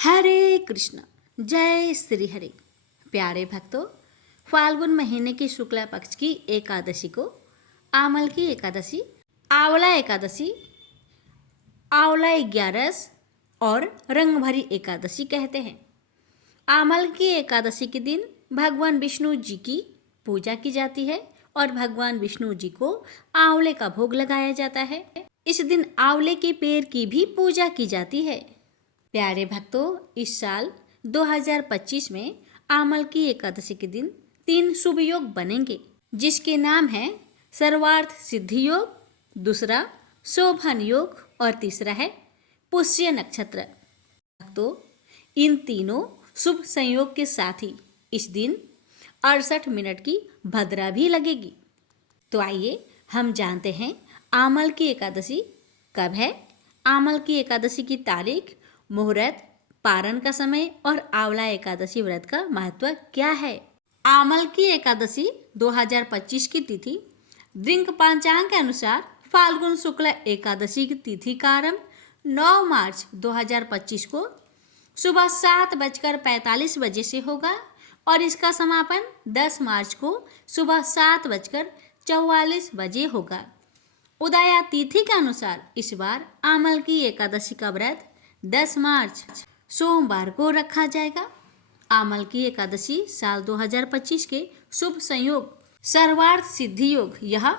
हरे कृष्ण। जय श्री हरि। प्यारे भक्तों, फाल्गुन महीने की शुक्ला पक्ष की एकादशी को आमल की एकादशी, आंवला एकादशी, आंवला 11 और रंग भरी एकादशी कहते हैं। आमल की एकादशी के दिन भगवान विष्णु जी की पूजा की जाती है और भगवान विष्णु जी को आंवले का भोग लगाया जाता है। इस दिन आंवले के पेड़ की भी पूजा की जाती है। प्यारे भक्तों, इस साल 2025 में आमल की एकादशी के दिन 3 शुभ योग बनेंगे, जिसके नाम हैं सर्वार्थ सिद्धि योग, दूसरा शोभन योग और तीसरा है पुष्य नक्षत्र। भक्तों, इन तीनों शुभ संयोग के साथ ही इस दिन 68 मिनट की भद्रा भी लगेगी। तो आइए हम जानते हैं आमल की एकादशी कब है, आमल की एकादशी की तारीख, मुहूर्त, पारण का समय और आंवला एकादशी व्रत का महत्व क्या है। आमल की एकादशी 2025 की तिथि दृंग पंचांग के अनुसार फाल्गुन शुक्ल एकादशी की तिथि का आरंभ 9 मार्च 2025 को सुबह 7:45 बजे से होगा और इसका समापन 10 मार्च को सुबह 7:44 बजे होगा। उदया तिथि के अनुसार इस बार आमल की एकादशी का व्रत 10 मार्च सोमवार को रखा जाएगा। आमल की एकादशी साल 2025 के शुभ संयोग सर्वार्थ सिद्धि योग यह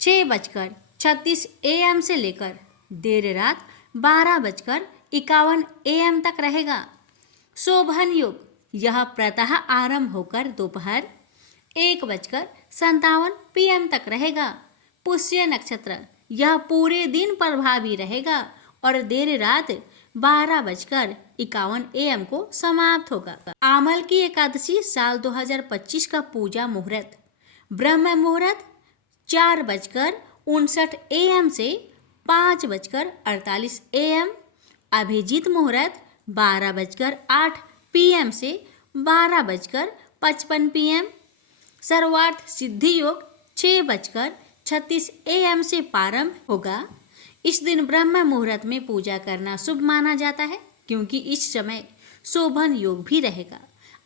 6:36 AM से लेकर देर रात 12:51 AM तक रहेगा। शोभन योग यह प्रातः आरंभ होकर दोपहर 1:57 PM तक रहेगा। पुष्य नक्षत्र यह पूरे दिन प्रभावी रहेगा और देर रात 12:51 AM को समाप्त होगा। आमल की एकादशी साल 2025 का पूजा मुहूर्त ब्रह्म मुहूर्त 4:59 AM से 5:48 AM, अभिजीत मुहूर्त 12:08 PM से 12:55 PM, सर्वार्थ सिद्धि योग 6:36 AM से प्रारंभ होगा। इस दिन ब्रह्म मुहूर्त में पूजा करना शुभ माना जाता है, क्योंकि इस समय शोभन योग भी रहेगा।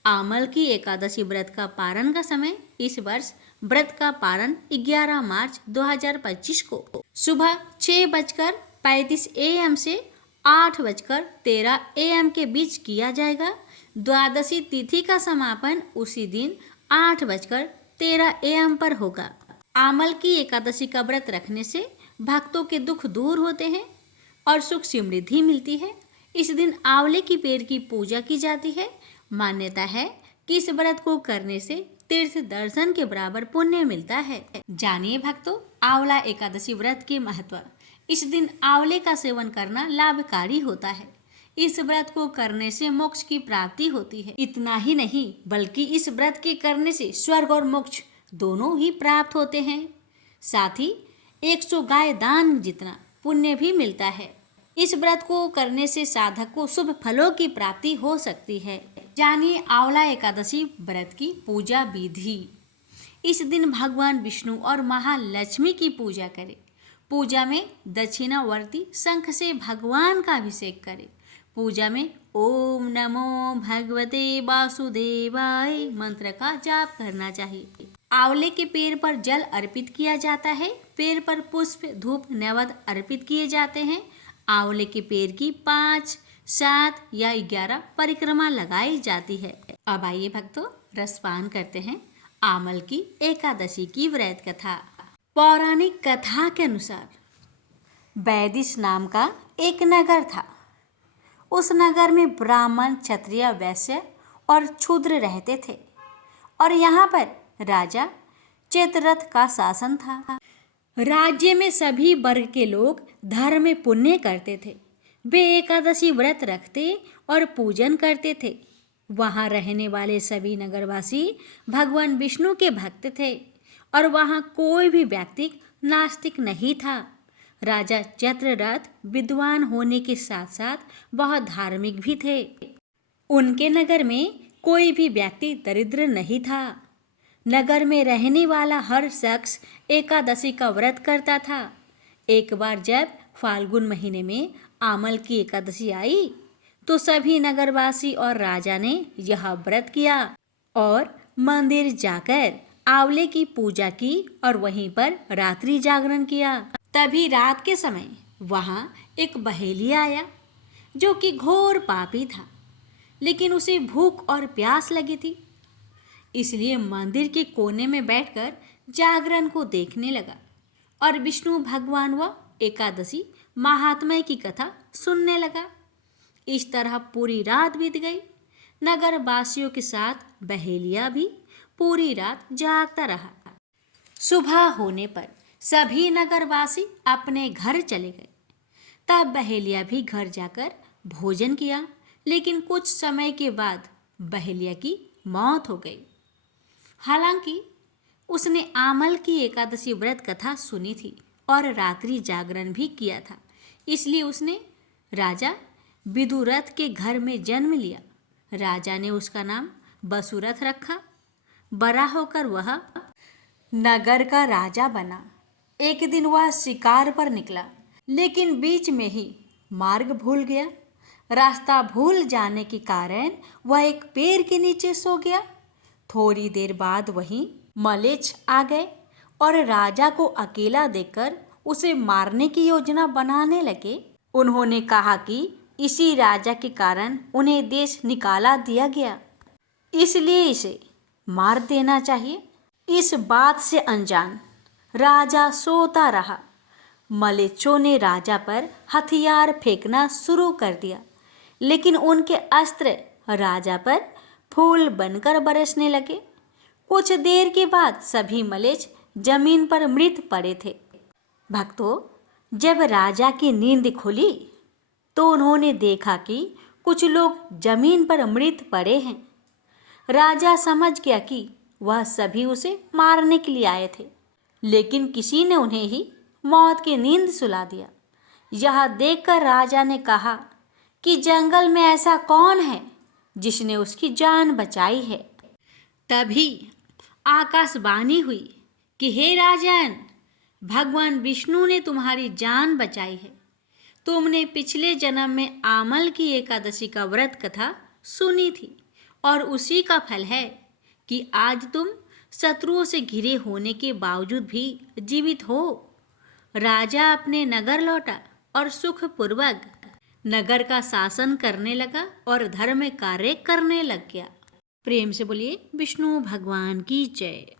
आमल की एकादशी व्रत का पारण का समय इस वर्ष व्रत का पारण 11 मार्च 2025 को सुबह 6:35 AM से 8:13 AM के बीच किया जाएगा। द्वादशी तिथि का समापन उसी दिन 8:13 AM पर होगा। आमल की एकादशी का व्रत रखने से भक्तों के दुख दूर होते हैं और सुख समृद्धि मिलती है। इस दिन आंवले की पेड़ की पूजा की जाती है। मान्यता है कि इस व्रत को करने से तीर्थ दर्शन के बराबर पुण्य मिलता है। जानिए भक्तों, आंवला एकादशी व्रत के महत्व। इस दिन आंवले का सेवन करना लाभकारी होता है। इस व्रत को करने से मोक्ष की प्राप्ति होती है। इतना ही नहीं, बल्कि इस व्रत के करने से स्वर्ग और मोक्ष दोनों ही प्राप्त होते हैं। साथ ही 100 गाय दान जितना पुण्य भी मिलता है। इस व्रत को करने से साधक को शुभ फलों की प्राप्ति हो सकती है। जानिए आंवला एकादशी व्रत की पूजा विधि। इस दिन भगवान विष्णु और महालक्ष्मी की पूजा करें। पूजा में दक्षिणावर्ती शंख से भगवान का अभिषेक करें। पूजा में ओम नमो भगवते वासुदेवाय मंत्र का जाप करना चाहिए। आंवले के पेड़ पर जल अर्पित किया जाता है। पेड़ पर पुष्प, धूप, नैवेद्य अर्पित किए जाते हैं। आंवले के पेड़ की 5, 7 या 11 परिक्रमा लगाई जाती है। अब आइए भक्तों, रसपान करते हैं आमल की एकादशी की व्रत कथा। पौराणिक कथा के अनुसार वैदिश नाम का एक नगर था। उस नगर में ब्राह्मण, क्षत्रिय, वैश्य और शूद्र रहते थे और यहाँ पर राजा चेतरथ का शासन था। राज्य में सभी वर्ग के लोग धर्म में पुण्य करते थे। वे एकादशी व्रत रखते और पूजन करते थे। वहाँ रहने वाले सभी नगरवासी भगवान विष्णु के भक्त थे और वहाँ कोई भी व्यक्ति नास्तिक नहीं था। राजा चेतरथ विद्वान होने के साथ साथ बहुत धार्मिक भी थे। उनके नगर में कोई भी व्यक्ति दरिद्र नहीं था। नगर में रहने वाला हर शख्स एकादशी का व्रत करता था। एक बार जब फाल्गुन महीने में आमल की एकादशी आई तो सभी नगरवासी और राजा ने यह व्रत किया और मंदिर जाकर आंवले की पूजा की और वहीं पर रात्रि जागरण किया। तभी रात के समय वहां एक बहेलिया आया जो कि घोर पापी था, लेकिन उसे भूख और प्यास लगी थी, इसलिए मंदिर के कोने में बैठकर जागरण को देखने लगा और विष्णु भगवान व एकादशी महात्म्य की कथा सुनने लगा। इस तरह पूरी रात बीत गई। नगर वासियों के साथ बहेलिया भी पूरी रात जागता रहा। सुबह होने पर सभी नगरवासी अपने घर चले गए। तब बहेलिया भी घर जाकर भोजन किया, लेकिन कुछ समय के बाद बहेलिया की मौत हो गई। हालांकि उसने आमल की एकादशी व्रत कथा सुनी थी और रात्रि जागरण भी किया था, इसलिए उसने राजा विदुरथ के घर में जन्म लिया। राजा ने उसका नाम वसुरथ रखा। बड़ा होकर वह नगर का राजा बना। एक दिन वह शिकार पर निकला, लेकिन बीच में ही मार्ग भूल गया। रास्ता भूल जाने के कारण वह एक पेड़ के नीचे सो गया। थोड़ी देर बाद वहीं मलेच्छ आ गए और राजा को अकेला देखकर उसे मारने की योजना बनाने लगे। उन्होंने कहा कि इसी राजा के कारण उन्हें देश निकाला दिया गया, इसलिए इसे मार देना चाहिए। इस बात से अनजान राजा सोता रहा। मलेच्छों ने राजा पर हथियार फेंकना शुरू कर दिया, लेकिन उनके अस्त्र राजा पर फूल बनकर बरसने लगे। कुछ देर के बाद सभी मलेच्छ जमीन पर मृत पड़े थे। भक्तों, जब राजा की नींद खुली तो उन्होंने देखा कि कुछ लोग जमीन पर मृत पड़े हैं। राजा समझ गया कि वह सभी उसे मारने के लिए आए थे, लेकिन किसी ने उन्हें ही मौत की नींद सुला दिया। यह देखकर राजा ने कहा कि जंगल में ऐसा कौन है जिसने उसकी जान बचाई है। तभी आकाशवाणी हुई कि हे राजन, भगवान विष्णु ने तुम्हारी जान बचाई है। तुमने पिछले जन्म में आमल की एकादशी का व्रत कथा सुनी थी और उसी का फल है कि आज तुम शत्रुओं से घिरे होने के बावजूद भी जीवित हो। राजा अपने नगर लौटा और सुखपूर्वक नगर का शासन करने लगा और धर्म कार्य करने लग गया। प्रेम से बोलिए विष्णु भगवान की जय।